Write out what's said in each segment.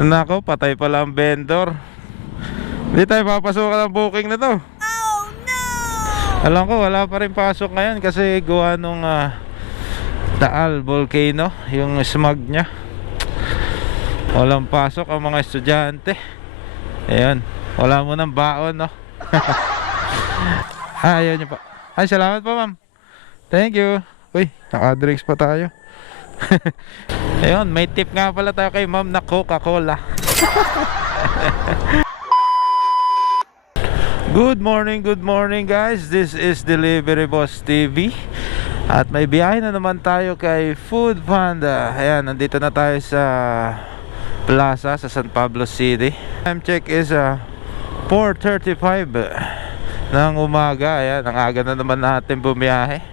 Nako, patay pala ang vendor. Hindi tayo papasukan ng booking na to. Oh no! Alam ko wala pa rin pasok ngayon kasi gawa nung Taal Volcano, yung smog nya. Walang pasok ang mga estudyante. Ayan, wala mo ng baon, no? Ayaw nyo pa. Ay, salamat po, ma'am. Thank you. Uy, naka-drinks pa tayo. Ayun, may tip nga pala tayo kay ma'am na Coca-Cola. Good morning guys. This is Delivery Boss TV. At may biyahe na naman tayo kay Food Panda. Ayan, nandito na tayo sa Plaza sa San Pablo City. Time check is 4:35 ng umaga. Ayan, ang aga na naman natin bumiyahe.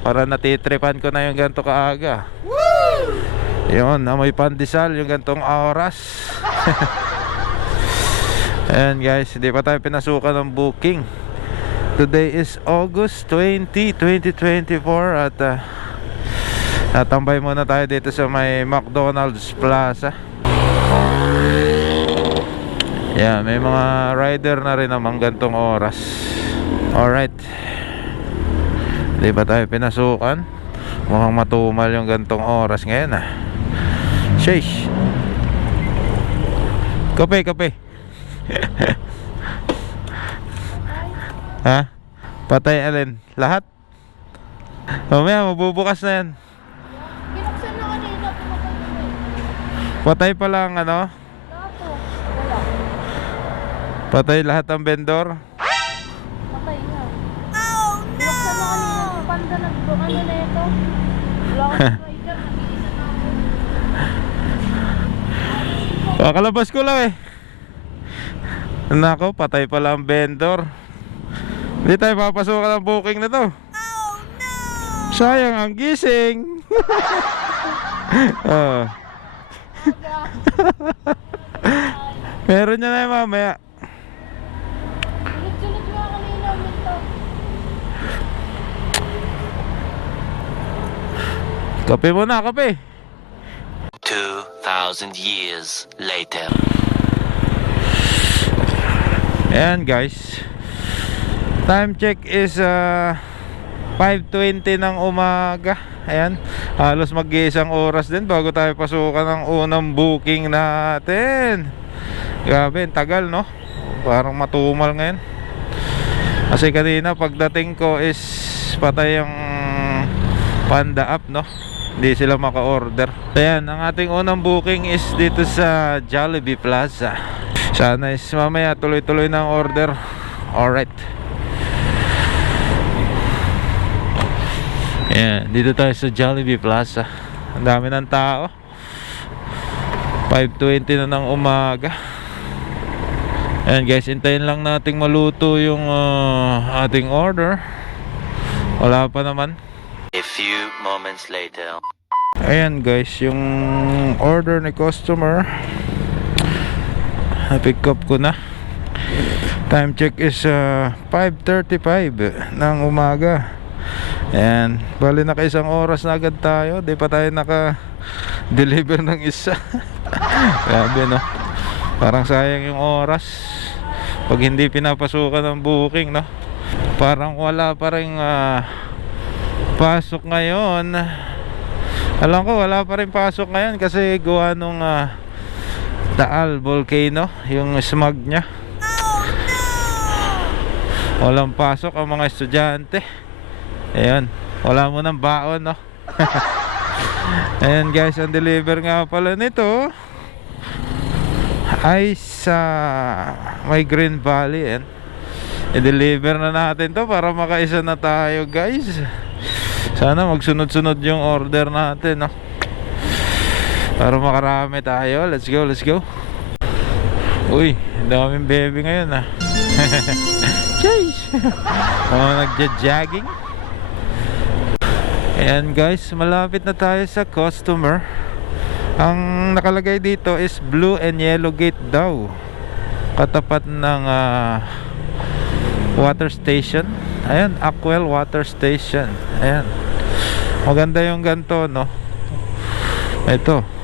Para natitripan ko na yung ganito kaaga. Woo! Yun, amoy pandesal yung gantong oras. Ayan guys, hindi pa tayo pinasukan ng booking. Today is August 20, 2024. At natambay muna tayo dito sa may McDonald's Plaza. Yeah, may mga rider na rin namang gantong oras. Alright, hindi pa tayo pinasukan. Mukhang matumal yung gantong oras ngayon Sheesh. Kape Ha? Patay alin? Lahat? Mamaya mabubukas na yan. Binuksan na kanina, pumatay. Patay pa lang Lahat po. Wala. Patay lahat ang vendor. Patay na. Oh no! Binuksan na kanina. Panda ano na ito? Wala akong rider. Nag-iisa na ako. Kakalabas ko lang Nako, patay pala ang vendor. Hindi tayo papasukan ng booking na to. Oh no! Sayang ang gising. Oh. Meron niya na yung mamaya. Sulit-sulit nga kanina. Minto. Kape muna, kape. 2,000 years later. Ayan guys, time check is 5:20 ng umaga. Ayan, halos mag-iisang oras din bago tayo pasukan ng unang booking natin. Grabe, tagal no? Parang matumal ngayon. Kasi kanina pagdating ko is patay yung Panda app, no? Hindi sila maka-order. Ayan, ang ating unang booking is dito sa Jollibee Plaza. Sana is mamaya tuloy-tuloy na ang order. Alright. Ayan, dito tayo sa Jollibee Plaza. Ang dami ng tao. 5:20 na ng umaga. Ayan guys, hintayin lang nating maluto yung ating order. Wala pa naman. A few moments later. Ayan guys, yung order ni customer na-pick up ko na. Time check is 5:35 ng umaga. Ayan, bali naka isang oras na agad tayo. Di pa tayo naka-deliver ng isa. Grabe no, parang sayang yung oras pag hindi pinapasukan ng booking, no? Parang wala pa rin pasok ngayon. Alam ko wala pa rin pasok ngayon kasi gawa nung Taal Volcano, yung smog nya. Oh no! Walang pasok ang mga estudyante. Ayan, wala mo ng baon, no? Ayan guys, ang deliver nga pala nito ay sa may Green Valley. Ayan, i-deliver na natin to para makaisa na tayo guys. Sana magsunod-sunod yung order natin, no? Para makarami tayo. Let's go. Uy, daming baby ngayon Chase. Mga nagja-jogging. Ayan guys, malapit na tayo sa customer. Ang nakalagay dito is Blue and Yellow Gate daw, katapat ng water station. Ayan, Aquel Water Station. Ayan, maganda yung ganto, no? Ito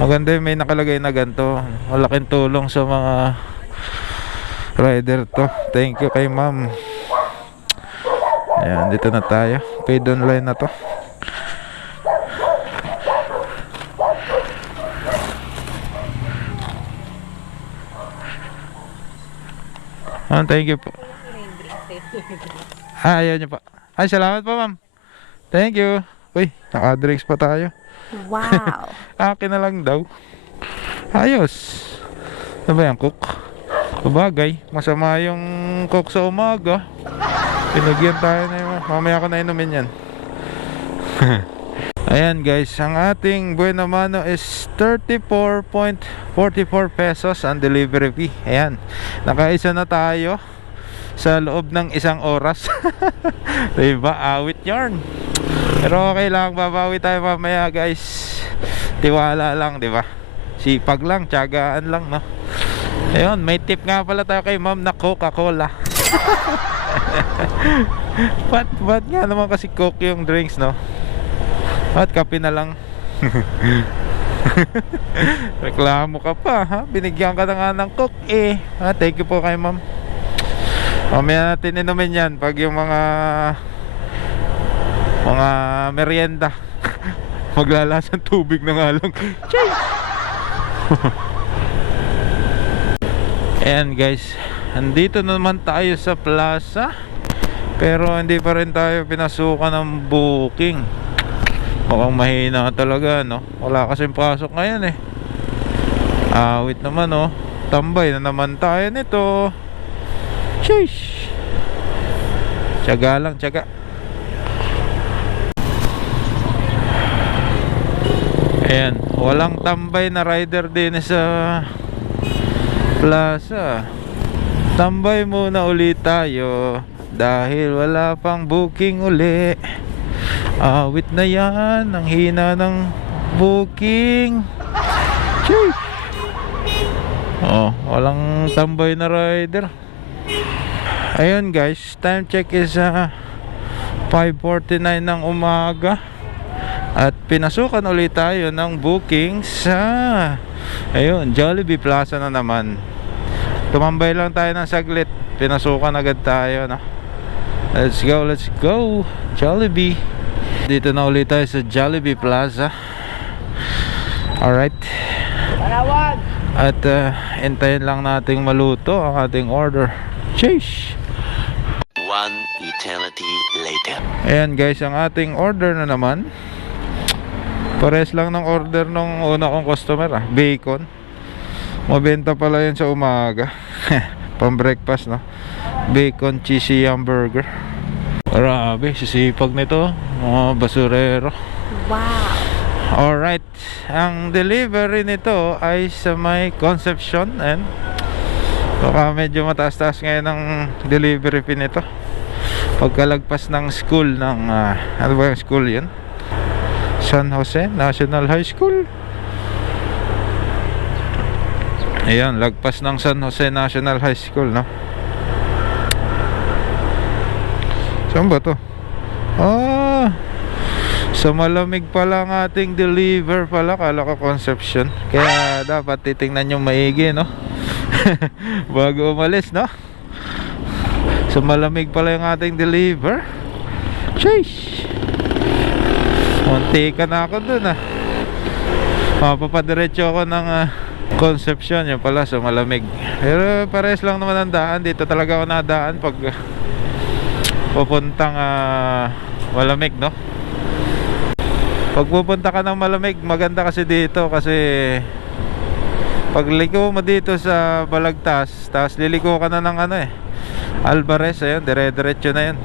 Maganda yung may nakalagay na ganito. Malaking tulong sa mga rider to. Thank you kay ma'am. Ayan, dito na tayo. Paid online na to. Thank you po. Ayaw niyo pa. Ay, salamat po ma'am. Thank you. Uy, naka-drinks pa tayo. Wow. Akin na lang daw. Ayos. Ano ba yan, cook? Sabagay, masama yung cook sa umaga. Pinagyan tayo na yun. Mamaya ko na inumin yan. Ayan guys, ang ating Buena Mano is 34.44 pesos ang delivery fee. Ayan, nakaisa na tayo sa loob ng isang oras. Diba? Awit yarn. Pero okay lang, babawi tayo mamaya guys. Tiwala lang, diba? Sipag lang, tiyagaan lang, no? Ayun, may tip nga pala tayo kay ma'am na Coca-Cola. Ba't nga naman kasi Coke yung drinks, no? At kape na lang. Reklamo ka pa, ha? Binigyan ka na nga ng Coke, eh. Thank you po kay ma'am. Mamaya natin inumin yan pag yung mga merienda. Maglalasang tubig na nga lang. Chay! Ayan guys, andito naman tayo sa plaza. Pero hindi pa rin tayo pinasukan ng booking. Mukhang mahina talaga, no? Wala kasing pasok ngayon, eh. Awit naman, oh. Tambay na naman tayo nito. Sheesh. Tiyaga lang, tiyaga. Ayan, walang tambay na rider din sa plaza. Tambay muna ulit tayo dahil wala pang booking uli. Awit na yan, ang hina ng booking. Sheesh. Oh, walang tambay na rider. Ayun guys, time check is 5:49 ng umaga. At pinasukan ulit tayo ng booking sa ayun, Jollibee Plaza na naman. Tumambay lang tayo ng saglit, pinasukan agad tayo, no? Let's go Jollibee. Dito na ulit tayo sa Jollibee Plaza. Alright. At hintayin lang nating maluto ang ating order. Sheesh. One eternity later. Ayan guys, ang ating order na naman. Pares lang ng order nung una kong customer, bacon. Mabenta pala yun sa umaga. Pang breakfast, no? Bacon cheesy hamburger. Grabe, sisipag nito, mga basurero. Wow. Alright, ang delivery nito ay sa may Concepcion. And baka medyo mataas-taas ngayon ang delivery fee nito pagkalagpas ng school ng ano ba yung school yun? San Jose National High School. Ayan, lagpas ng San Jose National High School, no? Saan ba to? Sa Malamig pala ang ating deliver pala. Kala ko Concepcion. Kaya dapat titingnan yung maigi, no? Bago umalis, no? Sa Malamig pala yung ating deliver. Sheesh. Munti ka na ako dun, mapapadiretso ako ng Concepcion. Yung pala sa Malamig. Pero pares lang naman ang daan. Dito talaga ako nadaan pag pupuntang Malamig, no? Pag pupunta ka ng Malamig, maganda kasi dito. Kasi pag liko mo dito sa Balagtas, tapos liliko ka na ng Alvarez, ayun, dire-diretso na yun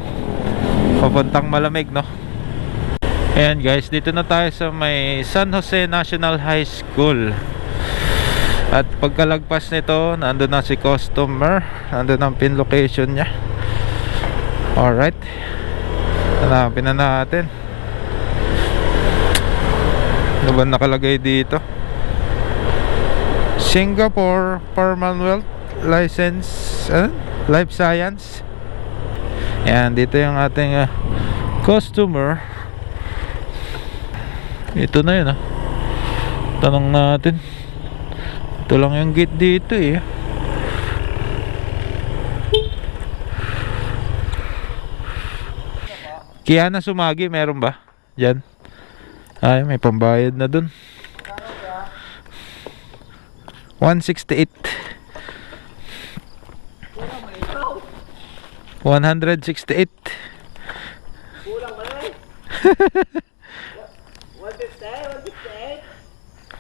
papuntang Malamig, no? Ayan guys, dito na tayo sa may San Jose National High School. At pagkalagpas nito, nandun na si customer, nandun ang pin location nya. Alright, hanapin na natin. Ano ba nakalagay dito? Singapore Commonwealth License Life Science. Yan, dito yung ating customer. Ito na yun, Tanong natin. Ito lang yung gate dito eh. Kiana Sumagi, meron ba? Diyan. Ay, may pambayad na dun. 168. 168.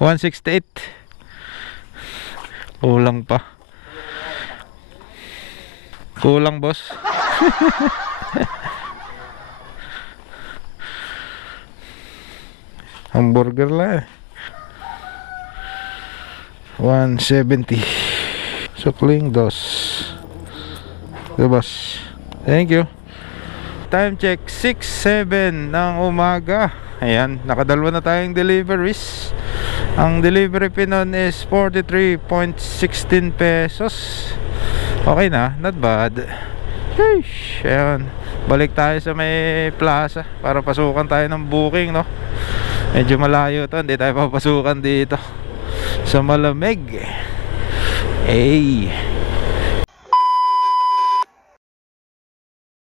168. Kulang pa. Kulang, boss. Hamburger lang eh. 170. Sukling dos. Go, boss. Thank you. Time check 6:07 ng umaga. Ayan, nakadalawa na tayong deliveries. Ang delivery fee nun is 43.16 pesos. Okay na, not bad. Sheesh. Ayan, balik tayo sa may plaza para pasukan tayo ng booking, no? Medyo malayo to, hindi tayo papasukan dito sa malamig. Hey.